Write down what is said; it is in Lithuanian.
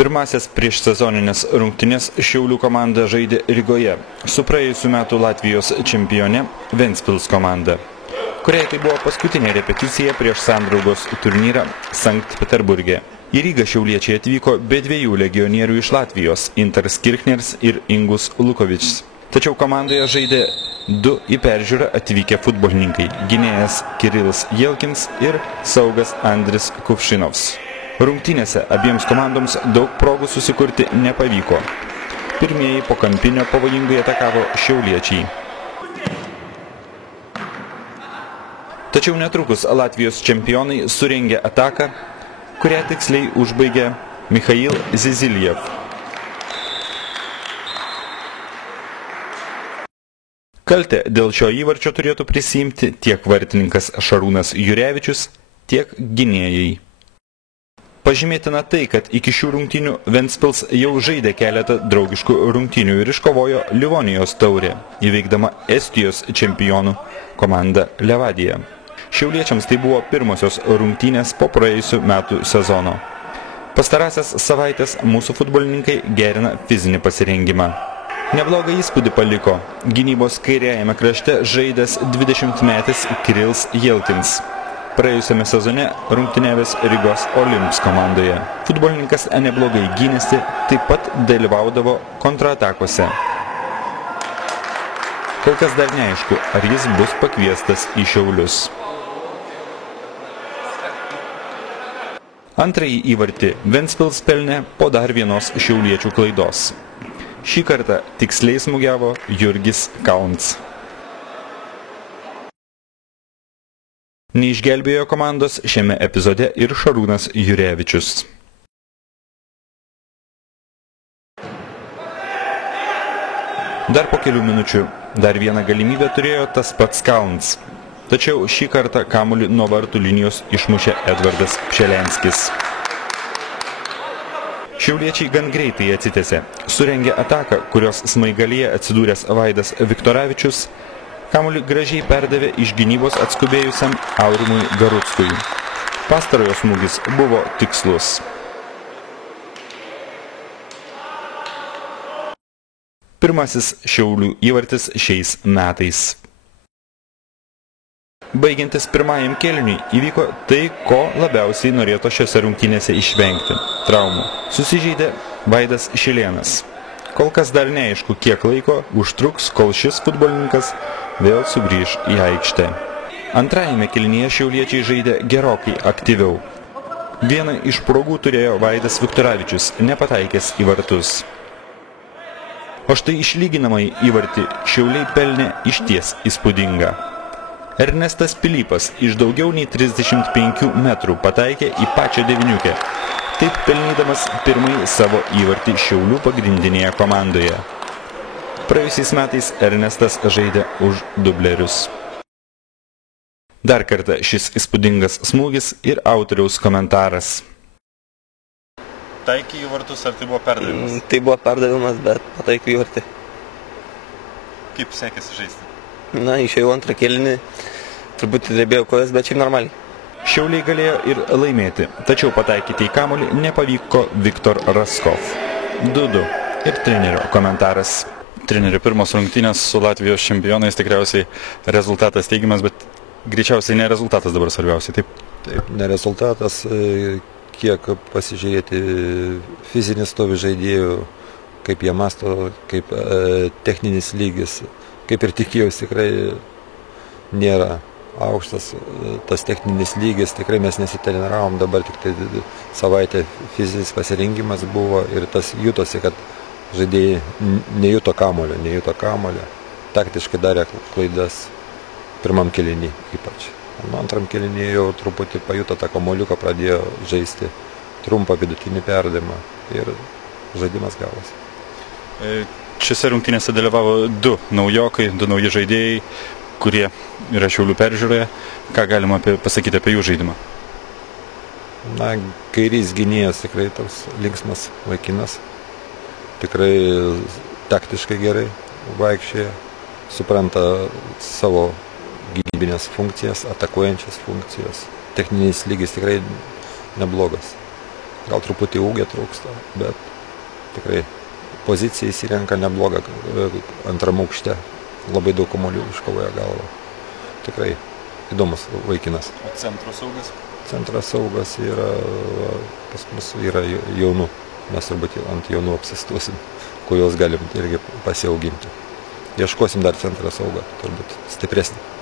Pirmasias priešsezoninės rungtynės Šiaulių komanda žaidė Rygoje su praėjusių metų Latvijos čempione Ventspils komanda, kuriai tai buvo paskutinė repeticija prieš sandraugos turnyrą Sankt Peterburge. Į Rygą šiauliečiai atvyko be dviejų legionierių iš Latvijos – Intaras Kirchners ir Ingus Lukovičius. Tačiau komandoje žaidė du į peržiūrą atvykę futbolininkai – gynėjas Kirilas Jelkins ir saugas Andris Kuvšinovs. Rungtynėse abiems komandoms daug progų susikurti nepavyko. Pirmieji po kampinio pavojingai atakavo šiauliečiai. Tačiau netrukus Latvijos čempionai surengė ataką, kurią tiksliai užbaigė Mikhail Ziziljev. Kaltę dėl šio įvarčio turėtų prisiimti tiek vartininkas Šarūnas Jurevičius, tiek gynėjai. Pažymėtina tai, kad iki šių rungtynių Ventspils jau žaidė keletą draugiškų rungtynių ir iškovojo Livonijos taurę, įveikdama Estijos čempionų komandą Levadiją. Šiauliečiams tai buvo pirmosios rungtynės po praėjusių metų sezono. Pastarąsias savaitės mūsų futbolininkai gerina fizinį pasirengimą. Neblogą įspūdį paliko gynybos kairiajame krašte žaidęs 20-metis Kirilas Jelkins. Praėjusiame sezone rungtyniavęs Rygos Olimps komandoje. Futbolininkas neblogai gynėsi, taip pat dalyvaudavo kontratakose. Kol kas dar neaišku, ar jis bus pakviestas į Šiaulius. Antrąjį įvartį Ventspils pelnė po dar vienos šiauliečių klaidos. Šį kartą tiksliai smūgiavo Jurgis Kauns. Neišgelbėjo komandos šiame epizode ir Šarūnas Jurevičius. Dar po kelių minučių dar vieną galimybę turėjo tas pats Kauns. Tačiau šį kartą kamuolį nuo vartų linijos išmušė Edvardas Pšelenskis. Šiauliečiai gan greitai atsitęsė. Surengė ataką, kurios smaigalyje atsidūręs Vaidas Viktoravičius kamuolį gražiai perdavė iš gynybos atskubėjusiam Aurimui Garuckui. Pastarojo smūgis buvo tikslus. Pirmasis Šiaulių įvartis šiais metais. Baigiantis pirmajam kėliniui įvyko tai, ko labiausiai norėto šiose rungtynėse išvengti – traumų. Susižeidė Vaidas Šilėnas. Kol kas dar neaišku, kiek laiko užtruks, kol šis futbolininkas vėl sugrįž į aikštę. Antrajame kėlinyje šiauliečiai žaidė gerokai aktyviau. Vieną iš progų turėjo Vaidas Viktoravičius, nepataikęs į vartus. O štai išlyginamąjį įvartį Šiauliai pelnė išties įspūdingą. Ernestas Pilypas iš daugiau nei 35 metrų pataikė į pačią deviniukę, taip pelnydamas pirmąjį savo įvartį Šiaulių pagrindinėje komandoje. Praėjusiais metais Ernestas žaidė už dublerius. Dar kartą šis įspūdingas smūgis ir autoriaus komentaras. Taikė į vartus, ar tai buvo perdavimas? Tai buvo perdavimas, bet pataikė į vartį. Kaip sekėsi žaisti? Na, išėjau antrą kėlinį, truputį drebėjo kojas, bet šiaip normaliai. Šiauliai galėjo ir laimėti, tačiau pataikyti į kamuolį nepavyko Viktor Raskov. 2-2 ir trenerio komentaras. Trenerio pirmos rungtynės su Latvijos čempionais tikriausiai rezultatas teigiamas, bet greičiausiai ne rezultatas dabar svarbiausiai, taip? Taip, ne rezultatas, kiek pasižiūrėti fizinis stovi žaidėjų, kaip jie masto, kaip techninis lygis. Kaip ir tikėjausi, tikrai nėra aukštas tas techninis lygis, tikrai mes nesitreniravome, dabar tik tai savaitę fizinis pasirengimas buvo ir tas jutosi, kad žaidėjai nejuto kamuolio, taktiškai darė klaidas pirmam kėlinį ypač. Antram kėlinį jau truputį pajuto tą kamuoliuką, pradėjo žaisti trumpą vidutinį perdavimą ir žaidimas gavosi. Šiose rungtynėse dalyvavo du naujokai, du nauji žaidėjai, kurie yra Šiaulių peržiūroje. Ką galima pasakyti apie jų žaidimą? Na, kairys gynėjas tikrai toks linksmas vaikinas. Tikrai taktiškai gerai vaikščioja, supranta savo gynybinės funkcijas, atakuojančias funkcijas. Techninis lygis tikrai neblogas. gal truputį ūgio trūksta, bet tikrai pozicija įsirenka neblogą antram aukšte. Labai daug kamuolių iškovoja galvą. Tikrai įdomus vaikinas. O centro saugas? Centras saugas yra, pas mus yra jaunų. Mes turbūt ant jaunų apsistosim, kuriuos galim irgi pasiauginti. Ieškosim dar centrą saugą, turbūt stipresnį.